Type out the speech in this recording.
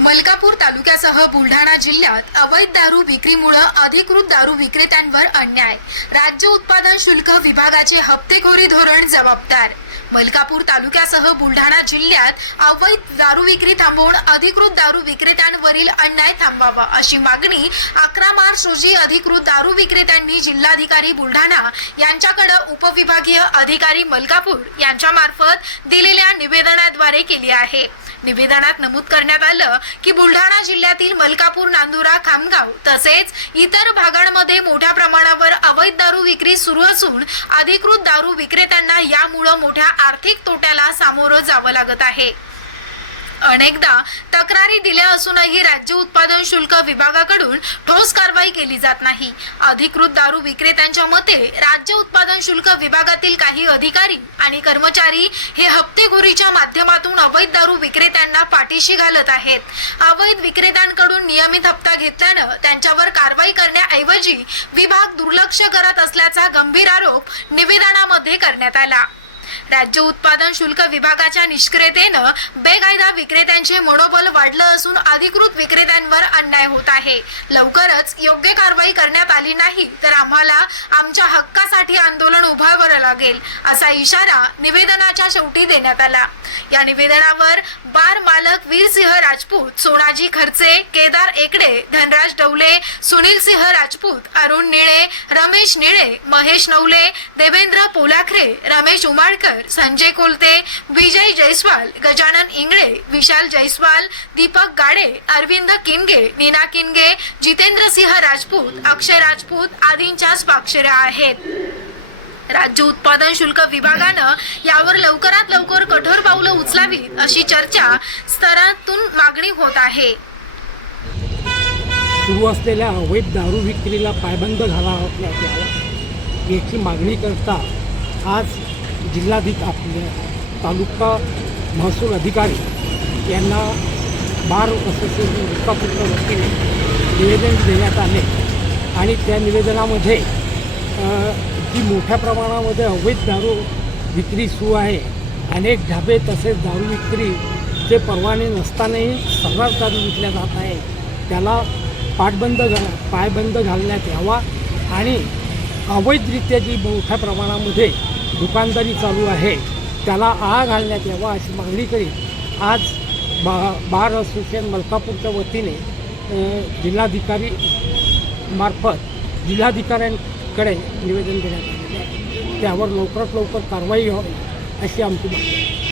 मलकापूर तालुक्यासह बुलढाणा जिल्ह्यात अवैध दारू विक्रीमुळे अधिकृत दारू विक्रेत्यांवर अन्याय. राज्य उत्पादन शुल्क विभागाचे हप्तेखोरी धोरण जबाबदार. मलकापूर तालुक्यासह बुलढाणा जिल्ह्यात अवैध दारू विक्री थांबवून अधिकृत दारू विक्रेत्यांवरील अन्याय थांबावा अशी मागणी अकरा मार्च रोजी अधिकृत दारू विक्रेत्यांनी जिल्हाधिकारी बुलढाणा यांच्याकडे उपविभागीय अधिकारी मलकापूर यांच्या मार्फत दिलेल्या निवेदनाद्वारे केली आहे. निवेदनात नमूद करण्यात आलं की बुलढाणा जिल्ह्यातील मलकापूर नांदुरा खामगाव तसेच इतर भागांमध्ये मोठ्या प्रमाणावर अवैध दारू विक्री सुरू असून अधिकृत दारू विक्रेत्यांना यामुळं मोठ्या आर्थिक तोट्याला सामोरं जावं लागत आहे. अनेकदा तक्रारी दिल्या असूनही राज्य उत्पादन शुल्क विभागाकडून ठोस कारवाई केली जात नाही. अधिकृत दारू विक्रेत्यांच्या मते राज्य उत्पादन शुल्क विभागातील काही अधिकारी आणि कर्मचारी हे हप्तेखोरीच्या माध्यमातून अवैध दारू विक्रेत्यांना पाठीशी घालत आहेत. अवैध विक्रेत्यांकडून नियमित हप्ता घेतल्यानं त्यांच्यावर कारवाई करण्याऐवजी विभाग दुर्लक्ष करत असल्याचा गंभीर आरोप निवेदनामध्ये करण्यात आला. राज्य उत्पादन शुल्क विभागाच्या निष्क्रियतेनं बेकायदा विक्रेत्यांचे मनोबल वाढलं असून अधिकृत विक्रेत्यांवर अन्याय होत आहे. लवकरच योग्य कारवाई करण्यात आली नाही तर आम्हाला आमच्या हक्कासाठी आंदोलन उभारावं लागेल असा इशारा निवेदनाच्या शेवटी देण्यात आला. या निवेदनावर बार मालक वीरसिंह राजपूत सोनाजी खर्चे केदार एकडे धनराज डवले सुनील सिंह राजपूत अरुण निळे रमेश निळे महेश नवले देवेंद्र पोलाखरे रमेश उमाडकर संजय कोलते विजय जयस्वाल गजानन इंगळे विशाल जयस्वाल दीपक गाडे अरविंद किनगे नीना किनगे जितेंद्र सिंह राजपूत अक्षय राजपूत आदींच्या स्वाक्षऱ्या आहेत. राज्य उत्पादन शुल्क विभागानं यावर लवकरात लवकर कठोर पावलं उचलावीत अशी चर्चा स्तरातून मागणी होत आहे. सुरू असलेल्या अवैध दारू विक्रीला पायबंद घालावा याची मागणी करता आज जिल्हाधिक आपल्या तालुका महसूल अधिकारी यांना बार असोसिएशन वृत्तापत्र वतीने निवेदन देण्यात आले. आणि त्या निवेदनामध्ये जी मोठ्या प्रमाणामध्ये अवैध दारू विक्री सुरू आहे. अनेक ढाबे तसेच दारू विक्रीचे परवाने नसतानाही सर्रास दारू विकल्या जात आहे. त्याला पाटबंद घाल पायबंद घालण्यात यावा आणि अवैधरित्या जी मोठ्या प्रमाणामध्ये दुकानदारी चालू आहे. त्याला आळा घालण्यात यावा अशी मागणी करीत आज बा बार असोसिएशन मलकापूरच्या वतीने जिल्हाधिकारी मार्फत जिल्हाधिकाऱ्यांकडे निवेदन देण्यात आलेलं आहे. त्यावर लवकरात लवकर कारवाई व्हावी अशी आमची मागणी